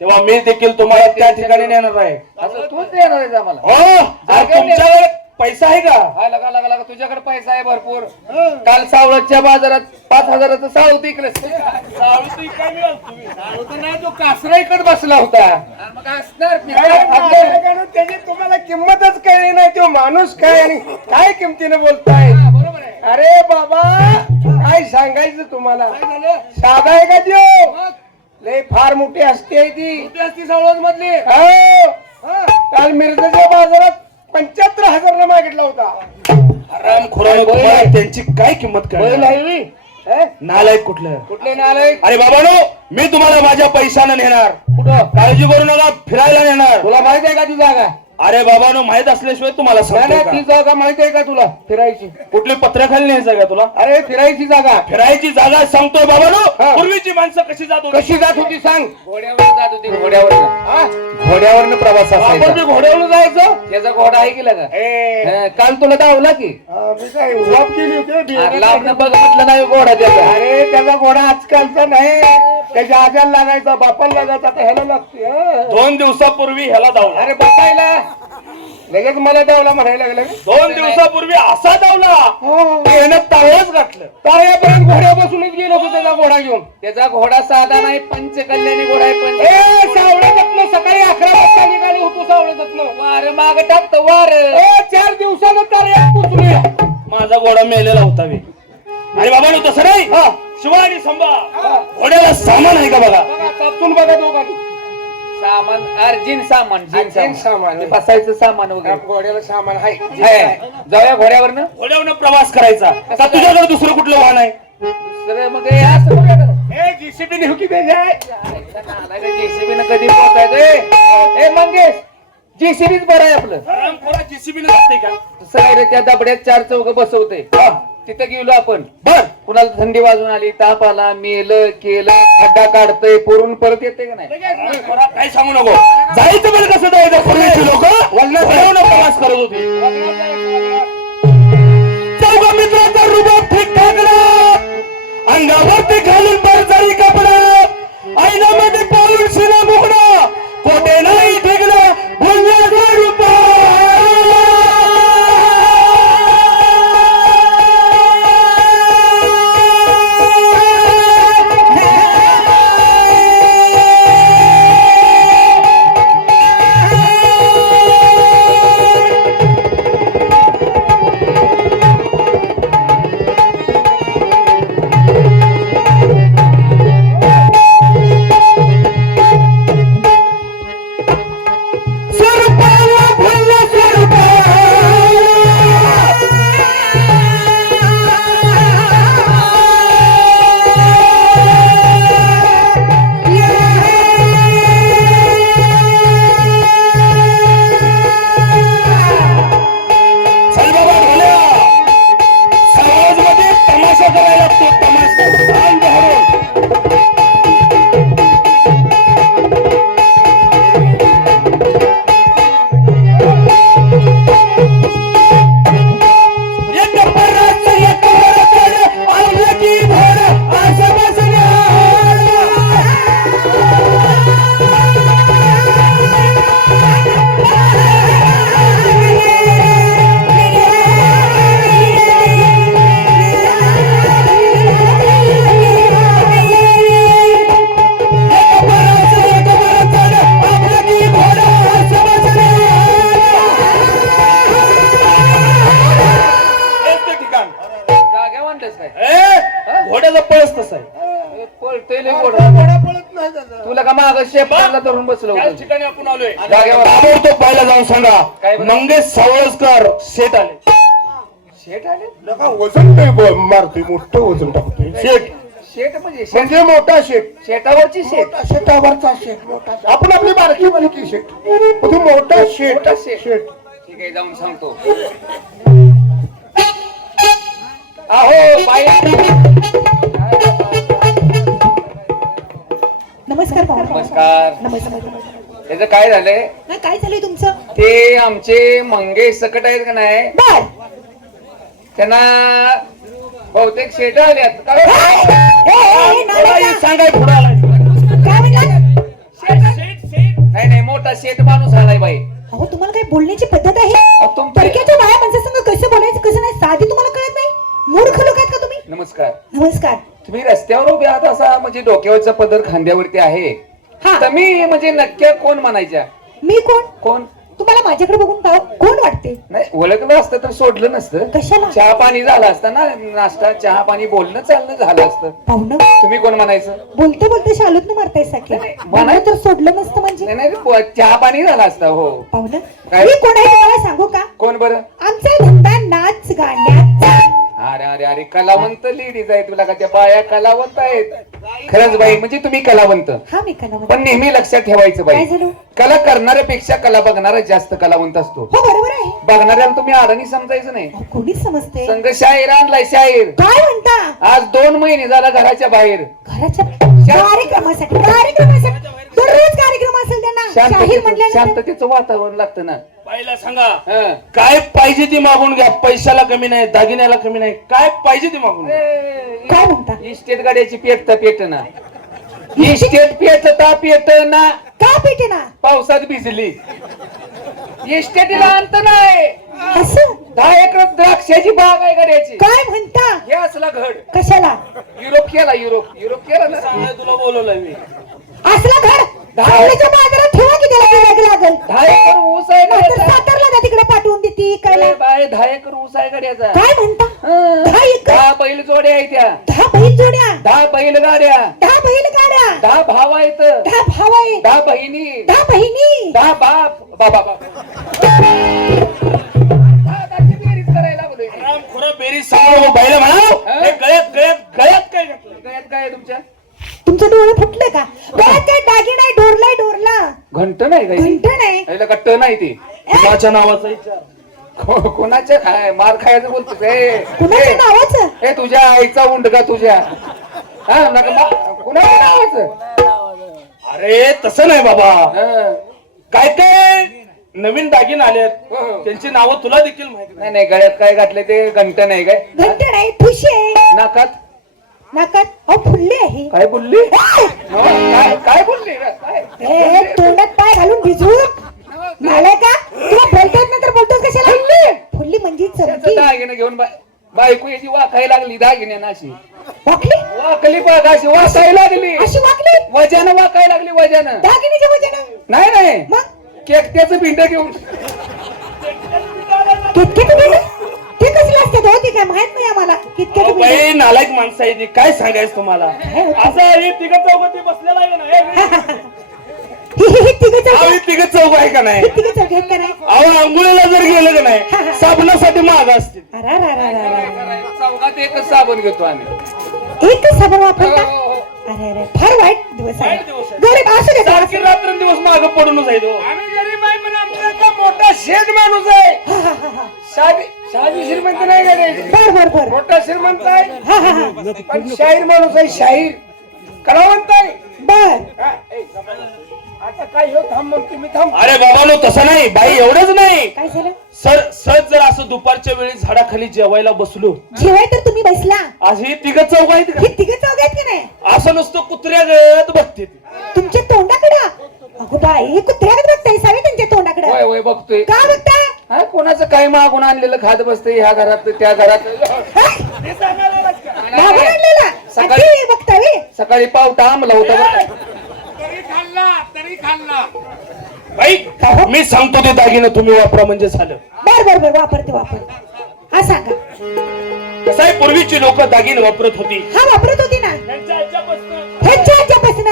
तेव्हा मी देखील तुम्हाला त्या ठिकाणी नेणार आहे. असं तूच येणार आहे आम्हाला. हो, तुमच्याकडे पैसा आहे का? हा, लगा लगा लगा, तुझ्याकडे पैसा आहे भरपूर. काल सावळच्या बाजारात 5,000चं सावळं विकलंस. नाही, तो कासरा इकडे बसला होता. मग असणार त्याची तुम्हाला किंमतच कळली नाही. तो माणूस काय आणि काय किमतीने बोलताय. बरोबर आहे. अरे बाबा, काय सांगायचं तुम्हाला. साधा आहे का त्यो? लय फार मोठी हस्ती आहे ती. सावळच मधली. हो, काल मिरजेच्या बाजारात 75,000 मागितला होता. आराम खुराला त्यांची काय किंमत होय काय? नाही. नालायक कुठलं? कुठले नालायक? अरे बाबानो, मी तुम्हाला माझ्या पैशानं नेणार. कुठं? काळजी करू नका, फिरायला नेणार. तुला माहित आहे का ती जागा? अरे बाबानो, माहित असल्याशिवाय तुम्हाला नाही सांगतो नाही, का? ती जागा माहित आहे का तुला? फिरायची. कुठली पत्र्याखाली न्यायचं का तुला? अरे फिरायची जागा. फिरायची जागा सांगतोय बाबानो. हा. पूर्वीची माणसं कशी जात होती? कशी जात होती सांग? घोड्यावर जात होती. घोड्यावरनं प्रवास आपण असायचा. बी घोड्यावरून जायचं. त्याचा घोडा आहे की लगा? काल तुला दावला की? मी काय उभाप केली होती. अरे लांबनं बघितलं नाही घोडा त्याचा. अरे त्याचा घोडा आजकालचा नाही. त्याच्या आजाला लागायचा, बापाला लागायचा, आता ह्याला लागते. 2 दिवसापूर्वी ह्याला धावला. अरे बसायला लगेच मला द्यावला म्हणायला लागला. 2 दिवसापूर्वी असा धावला की यानं तावळच घातलं. ताऱ्यापर्यंत घोड्या बसूनच गेलो होतो त्याचा घोडा घेऊन. त्याचा घोडा साधा नाही, पंचकल्याणी घोडा आहे. सावळ्यातनं सकाळी 11 वाजता निघाली होतो. सावळ्यातनं वार माग टाकतो वार. 4 दिवसानं ताऱ्या पोचलूया. माझा घोडा मेलेला होता बे. अरे बाबानो, तसं नाही. शिवा आणि संभा, घोड्याला सामान आहे का बघा. तापसून बघा दोघांनी. सामान अर्जिन सामान, अर्जिन सामान. बसायचं सामान वगैरे घोड्याला सामान आहे. आहे. जाऊया घोड्यावरनं. घोड्यावरनं प्रवास करायचा. का तुझ्याकडे दुसरं कुठलं वाहन आहे? दुसरं मग हे असं बघा जरा. जीसीबी नेऊ की त्याच्या जेसीबी न कधी पोहोचायचं. ए मंगेश, जेसीबीच बरं आहे आपलं. जेसीबी लागते का? दुसरं आहे रे, त्या दबड्यात 4 चौघ बसवते. तिथं गेलो आपण. बर, कुणाला थंडी वाजून आली, ताप आला, मेलं केलं, खड्डा काढतंय, पुरून परत येते का नाही? काय सांगू नको. जायचं पण कसं जायचं? पूर्वीची लोक वल्ल्यावर प्रवास करत होती. चौघ मित्रांचा रुबाब ठीक ठाकला, अंगावरती घालून बरजारी कपडा, ऐनामध्ये पाऊल शिला मुकडा, कोटे नाही ठेगला, बोलण्याचा रुपा. घोड्याचा पळस तसा आहे. पळतोय लय घोडा घोडा. पळत नाही त्याचा. तुला का माग शेपाला धरून बसलो त्याच होतो. ठिकाणी आपण आलोय. जागेवर. ताबडतोब पाहिला जाऊन सांगा, काय बरं? मंगेश सावळसकर शेठ आले. शेट आले? नका वजन काय मारतोय, मोठं वजन टाकतोय. शेठ शेट म्हणजे शेट. म्हणजे मोठा शेट. शेटावरची शेट. मोठा शेटावरचा शेट. मोठा शेट. आपण आपली बारकी बारकी शेट. तो मोठा शेट. मोठा शेट. शेट. ठीक आहे, जाऊन सांगतो. अहो बाई, नमस्कार पाहुणे. नमस्कार. नमस्कार. त्याचं काय झालंय? हा, काय झालंय तुमचं? ते आमचे मंगेश सकट आहेत का नाही, बर. त्यांना बहुतेक शेट आल्यात. ए, ए, नाही थोडा म्हणला. सांगाय पुढे आलाय. काय म्हणला? शेठ शेठ माणूस आलाय बाई. अहो तुम्हाला काय बोलण्याची पद्धत आहे तुमच्या परक्याच्या बाया माणसासंग कसं बोलायचं कसं नाही साधी तुम्हाला कळत नाही मूर्ख लोक आहेत का तुम्ही नमस्कार. नमस्कार तुम्ही रस्त्यावर उभे आहात असा म्हणजे डोक्यावरचा पदर खांद्यावरती आहे. हा तुम्ही म्हणजे नक्की कोण म्हणायच्या? मी कोण कोण? तुम्हाला माझ्याकडे बघून कोण वाटते नाही ओळखलं असतं तर सोडलं नसतं. कशाला चहा पाणी झालं असतं ना, नाश्ता चहा पाणी बोलणं चालणं झालं असतं. पाहुणं तुम्ही कोण म्हणायचं? बोलते बोलते शालूत मारताय सारखे नाही, मला तर सोडलं नसतं म्हणजे नाही नाही चहा पाणी झालं असतं. हो पाहुणं काय? मी कोण आहे तुम्हाला सांगू का कोण बरं? आमचा धंदा नाच गाण्याचा अरे अरे अरे कलावंत लेडीज आहे तुला का त्या बाया कलावंत आहेत. खरंच बाई म्हणजे तुम्ही कलावंत. हा मी कलावंत पण नेहमी लक्षात ठेवायचं काय बाई झालं कला करणाऱ्यापेक्षा कला बघणारा जास्त कलावंत असतो. हो बरोबर आहे बघणाऱ्याला तुम्ही अडाणी समजायचं नाही. अहो, कोणीच समजते संघ शाहीर आणलाय शाहीर. काय म्हणता आज 2 महिने झाला घराच्या बाहेर. घराच्या कार्यक्रमासाठी दररोज कार्यक्रम असेल त्यांना शाहीर म्हटल्यानंतर शांततेचं वातावरण लागतं ना. बाईला सांगा हं. काय पाहिजे ती मागून घ्या पैशाला कमी नाही दागिन्याला कमी नाही काय पाहिजे ती मागून घ्या. काय म्हणता इस्टेट गाड्याची पेट ना इस्टेट पेट ना का पेटे ना पावसात भिजली. इस्टेटीला अंत नाही. असं 10 एकर द्राक्षाची बाग आहे गाड्याची. काय म्हणता हे असला घड कशाला युरोप केला ना. सांगाय तुला बोलवलंय मी असला घर धावण्याच्या बाजारात ठेवा की त्याला गिऱ्हाईक लागल 10 एकर ऊस आहे नाहीतर गाड्याचा. सातारला जा तिकडे पाठवून देती काय बाय 10 एकर ऊस आहे गाड्याचा. काय म्हणता हं. 10 एकर 10 बैल जोड्या आहेत त्या. 10 बैल जोड्या 10 बैल गाड्या 10 बैल गाड्या 10 भाव आहेत 10 भाव आहे 10 बहिणी 10 बहिणी 10 बाप बाबा 10 बेरीज करायला लागलोय. राम खरं बेरी सांगा बाईला म्हणा हे गळ्यात काय घातलं गळ्यात काय आहे तुमच्या? तुमचं डोळे फुटले का गळ्यात काय दागिना डोरलाय डोरला घंट नाही काही घंट नाही कट्ट नाही ती. कुणाच्या नावाचा विचार कोणाच्या काय मार खायचं बोलतोस कुणाच्या नावाचं हे तुझ्या आईचा उंड का तुझ्या हा नका कुणाच्या नावाचं? अरे तसं नाही बाबा हं. काय काय नवीन दागिने आलेत हो. त्यांची नावं तुला देखील माहिती नाही नाही गळ्यात काय घातले ते घंट नाही काय घंट नाही ठुशी आहे नाकात नाकात अहो फुलली आहे काय बोलली हो, काय बोलली काय ए, तोंडात पाय घालून भिजू झालंय का तुला बोलतात ना तर बोलतोस कशाला फुलली म्हणजे त्याचं चमकी दागिने घेऊन बायको याची वाकाय लागली दागिने अशी वाकली वाकली बघ अशी वाकाय लागली अशी वाकली वजानं वाकाय लागली वजानं दागिनीच्या वजन नाही मग केकट्याचं पिंड घेऊन कितके तुम्ही ते कसले असतात हो ते काय माहित नाही आम्हाला कितके अहो, तुम्ही बाई नालायक माणसं आहे ती काय सांगायचं तुम्हाला असं हे तिघं चौघाती बसलेला आहे ना ही तिघं चौघं हे तिघं चौघ आहे का नाही तिघं चौघं आहेत का नाही अहो आंघोळीला जर गेलं का नाही साबणासाठी महाग असतील. अरे चौघात एकच साबण घेतो आम्ही. एकच साबण वापरता हो, हो. अरे फार वाईट दिवस आहे वाईट दिवस आहे. गरीब असू दे सारखी रात्रंदिवस महाग पडूनच आहे तो. आम्ही गरीब आहे पण आमचा मोठा शेठ माणूस आहे. शाही श्रीमंत नाही गाडी बर मोठा श्रीमंत आहे हा पण शाहीर माणूस आहे शाहीर कलावंत आहे. बर हा, ए, आता काय हो थांब मग तुम्ही थांब. अरे बाबानो तसं नाही बाई एवढंच नाही काय झालं सर जर असं दुपारच्या वेळी झाडाखाली जेवायला बसलो जेवाय तर तुम्ही बसला आज ही तिघं चौघ आहेत का हे तिघं चौघ आहेत की नाही असं नुसतं कुत्र्या गत बघते ती. तुमच्या तोंडाकडं अगो बाई कुत्र्याकडे बघताय सावे त्यांच्या तोंडाकडं होय होय बघतोय का बघता हा कोणाचं काय मागून आणलेलं खात बसतंय ह्या घरात त्या घरात. मागून आणलेला सकाळी- आणि ते बघता वे सकाळी पावटा आंबला होता बरं का? तरी खाल्ला बाई मी सांगतो ते दागिने तुम्ही वापरा म्हणजे झालं. बर वापरते वापर हा सांगा कसं आहे पूर्वीची लोक दागिने वापरत होती हा वापरत होती ना त्यांच्या आज्यापासून. ह्याच्यापासून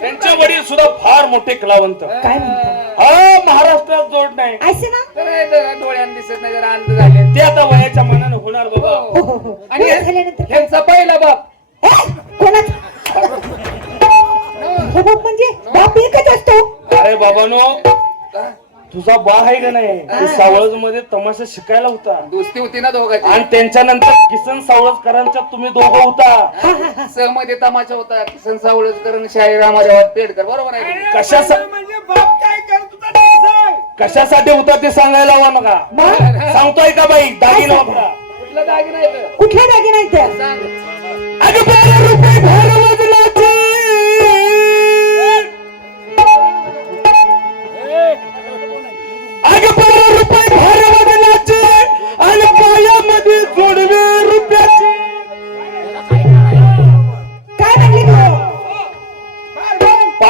त्यांचे वडील सुद्धा फार मोठे कलावंत. काय म्हणता हा महाराष्ट्रात जोड नाही ऐसे ना जरा डोळ्यानं दिसत नाही जरा अंध झाले. ते आता वयाच्या मनानं होणार बाबा. हो आणि पुढे झाल्यानंतर ह्यांचा पहिला बाप कोणाचा हो बाप म्हणजे बाप एकच असतो अरे बाबानो तुझा बा आहे का नाही ते सावळज मध्ये तमाशा शिकायला होता दोस्ती होती ना दोघांची आणि त्यांच्यानंतर किसन सावळजकरांच्या तुम्ही दोघं होता. सहमध्ये तमाशा होता किसन सावळकर आणि शाहीर रामाराव पेडकर बरोबर आहे. म्हणजे बाप काय करत होता ते सांग. कशासाठी होता ते सांगायला हवा नका. सांगतोय का बाई दागिने वापरा. कुठला दागिना आहे तो? कुठल्या दागिना आहेत त्या सांग. अगं 12 रुपये भर मजलाचे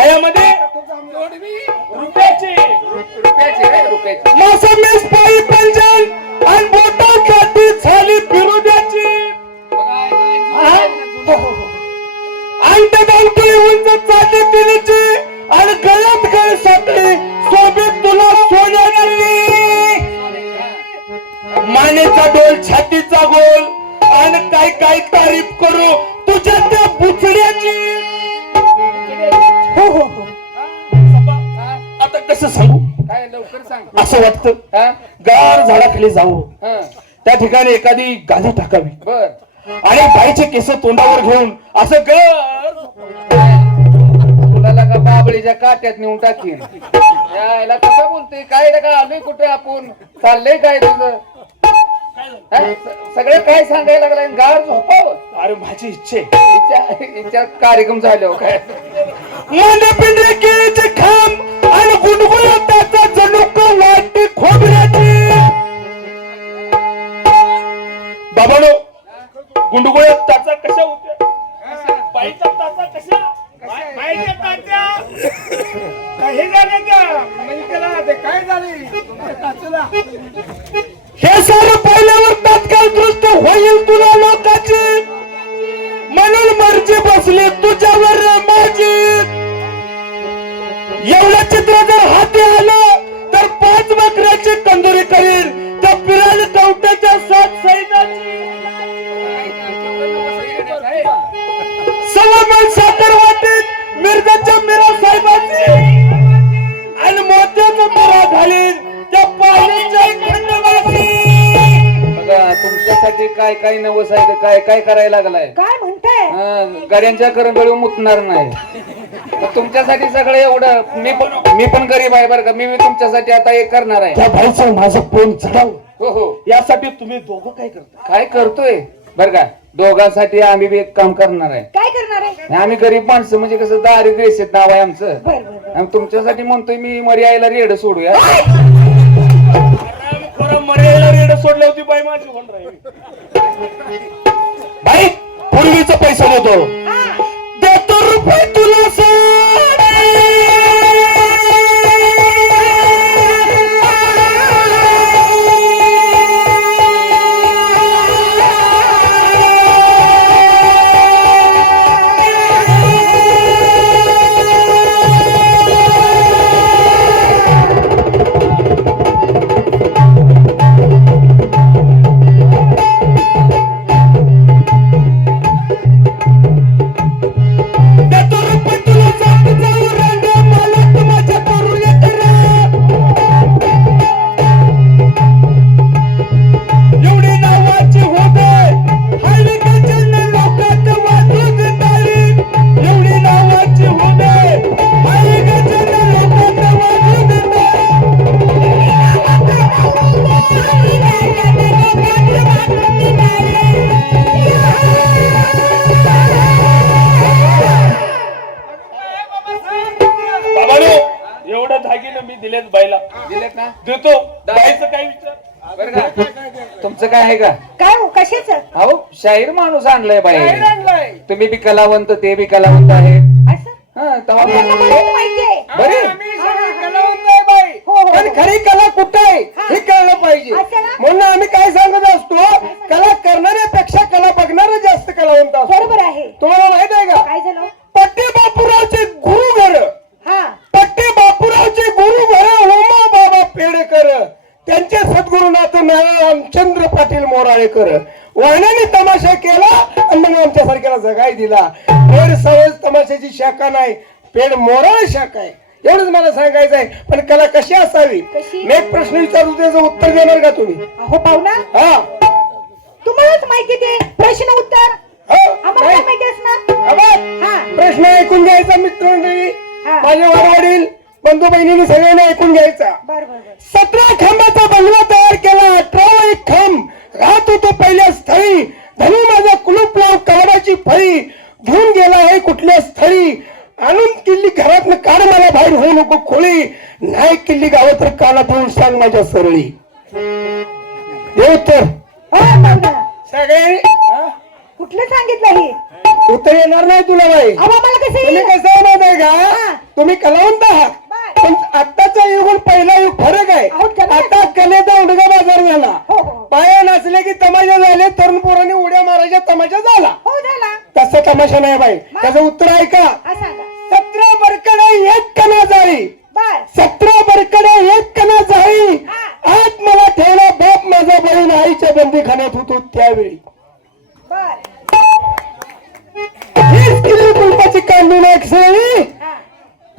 पायामध्ये रुपयाची रुपयाची रे, रुपयाची. मोसंबीस पायी पंजन आणि बोटा खाती झाली फिरुद्याची अंत दावतुली उंच चालली तिलीची आणि गळ्यात गळ साठली सोबत तुला सोन्याची मानेचा डोल छातीचा गोल आणि काय काय तारीफ करू तुझ्या त्या बुचड्याची हो हो हो आता कसं सांगू काय लवकर सांग. असं वाटतं हा? गार झाडाखाली जाऊ हा. त्या ठिकाणी एखादी गादी टाकावी बर. आणि बाईचे केस तोंडावर घेऊन असं गर तुला का बाबळीच्या काट्यात नेऊन टाकीन. यायला कसं बोलतोय काय रे का आलोय कुठे आपण चाललंय काय तुझं हा? सगळं काय सांगायला लागलाय गार झोपावं अरे माझी इच्छा आहे इच्छा कार्यक्रम झाल्यावर काय पिंडे केळीचे खांब आणि गुणगुण त्याचा जणूक वाटते खोबऱ्याची बाबानो गुंडगुळ्यात त्याचा कशा होत्या बाईचा ताचा कशा बाईच्या तात्या काही काय झाले हे सारं पाहिल्यावर तात्काळ दृष्ट होईल तुला लोकांची म्हणून मर्जी बसली तुझ्यावर माझी एवढं चित्र जर हाती आलं तर 5 बकऱ्याची तंदुरी करील त्या पिराल कवट्याच्या 7 सैदाची सवामन साखर वाटीत मिरजाच्या मीरा साहेबाची आणि मोत्याचा तरा घालील त्या पाण्याच्या खंडवाची बघा तुमच्यासाठी काय काय नवस आहे काय काय करायला लागलाय काय म्हणताय गाड्यांच्या करंगळी मुतणार नाही तर तुमच्यासाठी सगळं एवढं मी पण गरीब आहे बरं का मी तुमच्यासाठी आता एक करणार आहे त्या भाईचं माझं पोन चढावं हो हो यासाठी तुम्ही दोघं काय करता काय करतोय बर का दोघांसाठी आम्ही बी एक काम करणार आहे काय करणार आहे आम्ही गरीब माणसं म्हणजे कसं दारिद्र्य रेषेत नाव आहे आमचं बर बर आणि तुमच्यासाठी म्हणतोय मी मर्यायला रेड सोडूया मर्यादा रेड सोडली होती बाई माझी कोण राहिली बाई पूर्वीचा पैसा देतो रुपये तुला दिलेत बाईला दिलेत ना देतो बाईचं काय विचार बरं का तुमचं काय आहे का काय हो कशाच अहो शाहीर माणूस आणलाय बाई आणलाय तुम्ही बी कलावंत ते बी कलावंत आहे असं हा तेव्हा त्यांना बरंच माहितीये बरे आम्ही सगळे कलावंत आहे बाई हो, हो. पण खरी कला कुठे आहे हे कळलं पाहिजे असं ना? म्हणून आम्ही काय सांगत असतो कला करणाऱ्यापेक्षा कला बघणारा जास्त कलावंत असतो बरोबर आहे तुम्हाला माहित आहे का काय झालं पट्टे बापूरावचे गुरु घर हा पट्टे बापूरावचे गुरु घर होमा बाबा पेडकर त्यांचे सद्गुरुनाथ नाना रामचंद्र पाटील मोराळेकर वाण्याने तमाशा केला आणि मग आमच्यासारख्याला जगाय दिला पेड सवज तमाशाची शाखा नाही पेड मोराळे शाखा आहे एवढंच मला सांगायचं आहे पण कला कशी असावी कशी? मी एक प्रश्न विचारतो त्याचं उत्तर देणार का तुम्ही अहो पाहुणा हा तुम्हालाच माहिती ते प्रश्न उत्तर हो? आम्हाला नाही? काय माहिती असणार आवाज? हा प्रश्न ऐकून घ्यायचा मित्रमंडळी हा. माझे वडील बंधू बहिणींनी सगळ्यांनी ऐकून घ्यायचा बर बर बर 17 खांबाचा बंगला तयार केला 18वा एक खांब राहत होतो पहिल्या स्थळी धनी माझा कुलूप लाव काढाची फळी घेऊन गेला आहे कुठल्या स्थळी आणून किल्ली घरातनं काढ मला बाहेर होऊ नको खोळी नाही किल्ली गावात तर काला देऊन सांग माझ्या सरळी देऊ तर हो पाहुणा सगळे कुठलं सांगितलं हे उत्तर येणार नाही तुला बाई अहो आम्हाला कसं तुम्ही येईल? कसं आहे माहिती आहे का हा. तुम्ही कलावंत आहात बर. पण आत्ताचा युग आणि पहिला युग फरक आहे. अहो, कला- आता कलेचा उडगा बाजार झाला. हो, हो. पाया नाचले की तमाशा झाले, तरुण पोरांनी उड्या मारायच्या तमाशा झाला. हो झाला. तसा तमाशा नाही बाई. त्याचं उत्तर ऐका. हा सांगा. 17 बरकडे एक कणा जाळी, बर 17 बरकडे एक कणा जाळी. हा. आज मला ठेवला बाप माझा बहीण आईच्या बंदीखान्यात होतो त्यावेळी. बर हीच केली कुलपाची कांडून एक सळी. हा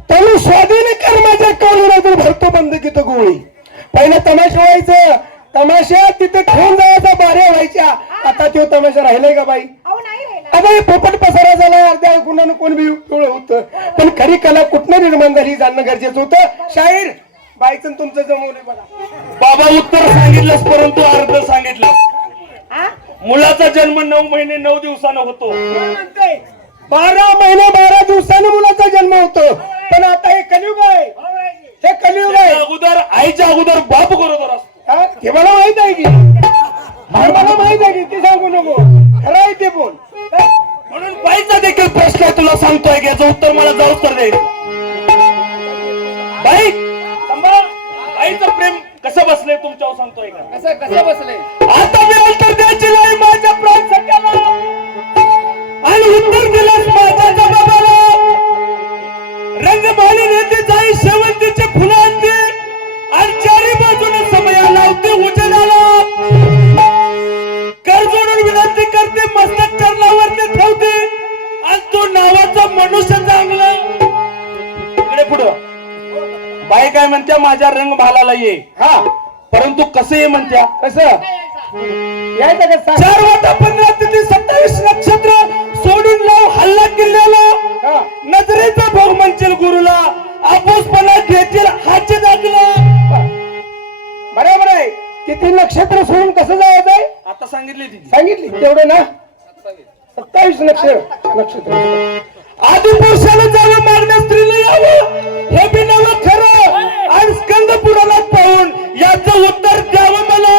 तनु स्वाधीन कर्माच्या कौलातून भरतो बंदकीत गोळी. पहिला तमाशा व्हायचं, तमाशा तिथे ठेवून जायचा, बाऱ्या व्हायच्या. आता तो तमाशा राहिलाय का बाई? अहो नाही राहिला. आता हे पोपट पसारा झाला, अर्ध्या गुणानं कोण बी पिवळं होतं. पण खरी कला कुठनं निर्माण झाली जाणणं गरजेचं होतं. शाहीर बाईचं आणि तुमचं जमवलंय बघा. बाबा उत्तर सांगितलंस परंतु अर्ध सांगितलंस. हा मुलाचा जन्म 9 महिने 9 दिवसानं होतो. 12 महिने 12 दिवसानं मुलाचा जन्म होतो. पण आता हे कलियुग आहे, हे कलियुग त्याच्या आहे. अगोदर आईच्या अगोदर बाप गरोदर असतो. हा, ते मला माहित आहे की, हा, मला माहित आहे की, ते सांगू नको. खरं आहे ते बोल. म्हणून बाईचा देखील प्रश्न आहे, तुला सांगतोय की याचं उत्तर मला जाऊच तर दे. बाई थांबा. आईचं प्रेम कसं बसलंय तुमच्यावर सांगतोय का? कसं कसं बसलंय? आता मी उत्तर द्यायची नाही माझ्या प्राण सख्याला, आणि उत्तर दिलंस माझ्या जबाबाला. रंगमाली नेते जाई शेवंतीचे फुलांचे, आणि चारी बाजूने समया लावते उजेडाला. कर जोडून विनंती करते, मस्तक चरणावरती ठेवते, आणि तो नावाचा मनुष्य चांगला. इकडे पुढं बाई काय म्हणत्या, माझ्या रंग भालाला ये. हा, परंतु कसं ये म्हणत्या? कसं यायचं का सांग. 4 वाटा 15 तिथी 27 नक्षत्र सोडून लाव हल्ला किल्ल्याला. हा, नजरेचा भोग म्हणशील गुरुला, आपोसपणा घेतील हाचे दाखला. बरोबर आहे. किती नक्षत्र सोडून कसं जायचं आहे आता सांगितली ती. सांगितली तेवढं ना. 27 नक्षत्र. आधी पुरुषाला जावं, मागण्या स्त्रीला यावं, हे बी नवं खरं. आणि स्कंद पुराणात पाहून याचं उत्तर द्यावं मला.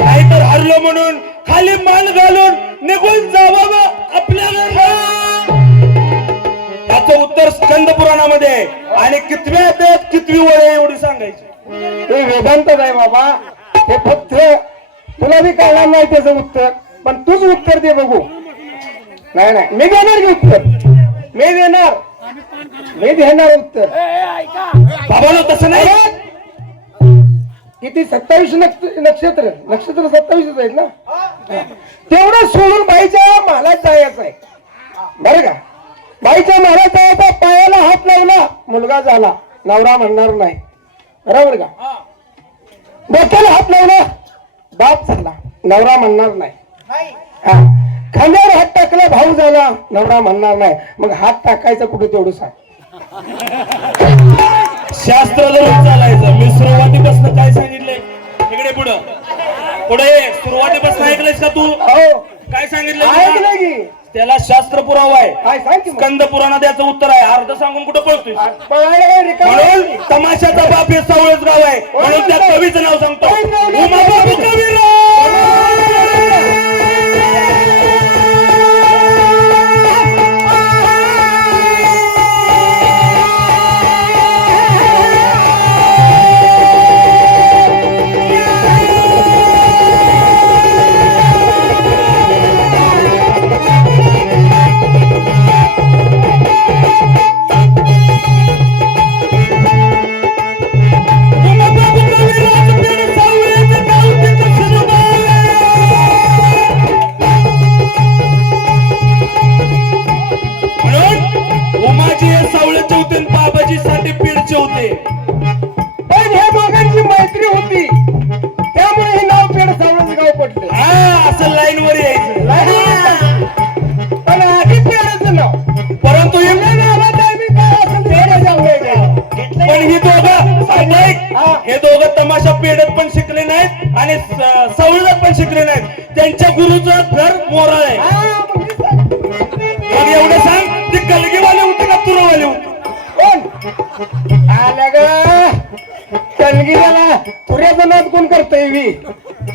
नाहीतर हरलो म्हणून खाली मान घालून निघून जावं आपल्या घरला. याचं उत्तर स्कंद पुराणामध्ये आहे. आणि कितव्या अध्यायात कितवी वळ आहे एवढी सांगायची. ते वेदांत आहे बाबा. हे फक्त तुला बी कळणार नाही त्याचं उत्तर, पण तूच उत्तर दे बघू. नाही नाही, मी देणार की उत्तर. मी देणार उत्तर. बाबाला तसं नाही. किती 27 नक्षत्र 27 आहेत ना. तेवढं सोडून बाईच्या महालात जायचं आहे. बरं का? बाईच्या महालात जायचा, पायाला हात लावला, मुलगा झाला, नवरा म्हणणार नाही. बरोबर का? डोक्याला हात लावला, बाप झाला, नवरा म्हणणार नाही. हा, खांद्यावर हात टाकला, भाऊ झाला, नवरा म्हणणार नाही. मग हात टाकायचा कुठे तेवढं सांग. शास्त्र धरून चालायचं. मी सुरुवातीपासून काय सांगितलंय? इकडे पुढे सुरुवातीपासून ऐकलंयस का तू? हो, काय सांगितलं? ऐकलं की. त्याला शास्त्र पुरावा आहे. काय सांग की मग. स्कंद पुराणात याचं उत्तर आहे. अर्ध सांगून कुठं पळतोय? पळायला काय रिकामं म्हणून नाही. तमाशाचा बाप हे सावळच गाव आहे. म्हणून त्या कवीचं नाव सांगतो, उमाबाबू कवीराव. उमाबाबू कवीराव पेड सावळ्याचं गाव तिथं शिरवाय. म्हणून उमाजी हे सावळ्याचे होते आणि बाबाजी साठी पेडचे होते. पण ह्या दोघांची मैत्री होती, त्यामुळे हे नाव पेड सावळच गाव पडलं. हा, असं लाईन वर यायचं. पण आधी पेडाचं नाव, परंतु या नावात आम्ही काय असेल पेड सावळे गाव. पण ही दोघं ऐक, हे दोघं तमाशा पेडत पण शिकले नाहीत आणि सवळीत पण शिकले नाहीत. त्यांच्या गुरुचं घर मोराळ आहे. हा, मग मी सांग. मग एवढं सांग, ती कलगीवाले होते का तुरवाले होते? कोण आल्या ग कलगीला तुऱ्याचं नाद कोण करतोय मी.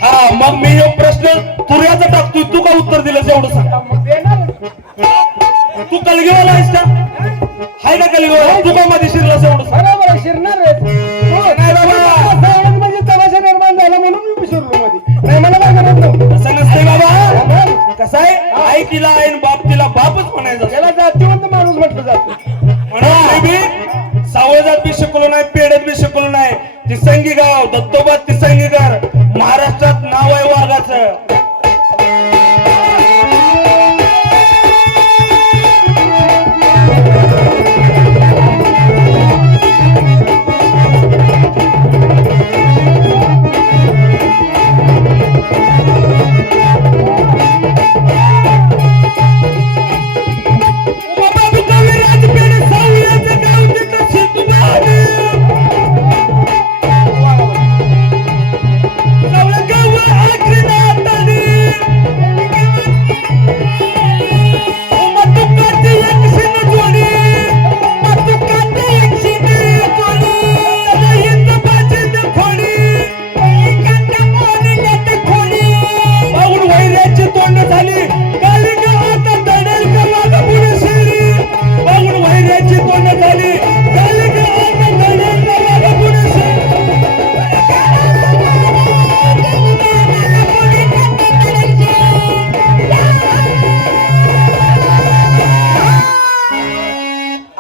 हा, मग मी एक प्रश्न तुर्याचा टाकतोय, तू का उत्तर दिलंस एवढं सांग. मग देणार. तू कलगीवाला आहेस का? हाय ना कलिंगवाला तू का मध्ये शिरलास एवढं बरोबर आहे, शिरणार आहे. हो, नाही बाबा. सावळण म्हणजे तमाशा निर्माण झाला म्हणून मी शिरलो मध्ये. नाही मला काय करत नव्हतं. तसं नसतंय बाबा मग कसं आहे आई तिला आई आणि बाप तिला बापच म्हणायचं त्याला जातीवंत माणूस म्हटलं जातं. म्हणून मी सावळजात बी शिकलो नाही पेडत बी शिकलो नाही तिसंगी गाव दत्तोबा तिसंगीकर महाराष्ट्रात नाव आहे वाघाचं.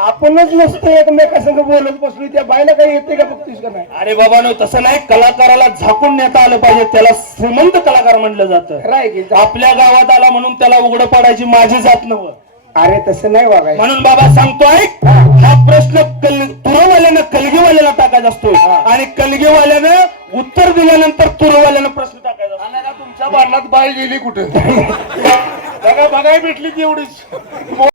आपणच नसतो एकमेकासंग बोलत बसलो, त्या बायला काही येते का बघतीस का नाही? अरे बाबा नो तसं नाही कलाकाराला झाकून नेता आलं पाहिजे त्याला श्रीमंत कलाकार म्हणलं जातं. खरं आहे की? आपल्या गावात आला म्हणून त्याला उघडं पडायची माझी जात नव अरे तसं नाही वागायचं. म्हणून बाबा सांगतोय हा प्रश्न तुरवाल्यानं कलगीवाल्याला टाकायचा असतो आणि कलगीवाल्यानं उत्तर दिल्यानंतर तुरवाल्यानं प्रश्न टाकायचा असतो. तुमच्या भांडणात बाई गेली कुठे बघा बघाय भेटली ती एवढीच.